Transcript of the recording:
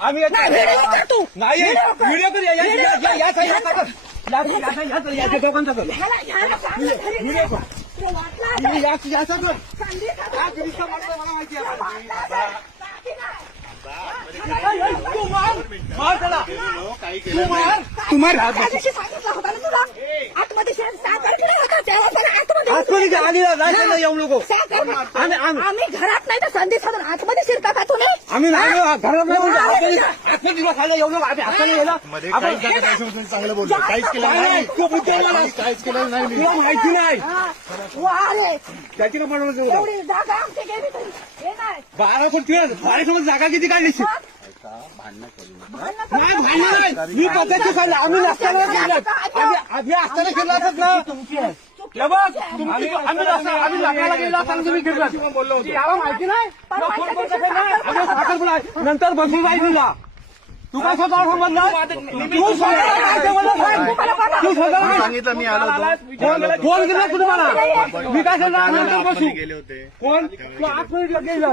आम्ही नाही व्हिडिओ कर येऊ नको आम्ही घरात नाही तर संधी साधून आतमध्ये शिरता का तुम्ही? आम्ही नाही घरात नाही खायला येऊ नको आम्ही हाताने गेला चांगलं बोलतो काहीच केलं नाही काहीच केलं नाही मी तुला माहिती नाही वारे त्याची का म्हणून एवढी जागा आमची गेली तरी हे नाही 12 कोटी बाळेसोबत जागा किती काढली नाही नाही मी पद्धती खाल्ला आम्ही असताना आम्ही असताना केला असत ना आम्ही लागायला गेला तुम्ही बोललो याला माहिती नाही नंतर बसून जाईल तुला तू काय स्वतः सांगितलं मी आलो फोन केला तुम्हाला मी काय नंतर बसू गेले होते कोण 8 मिनिट गेला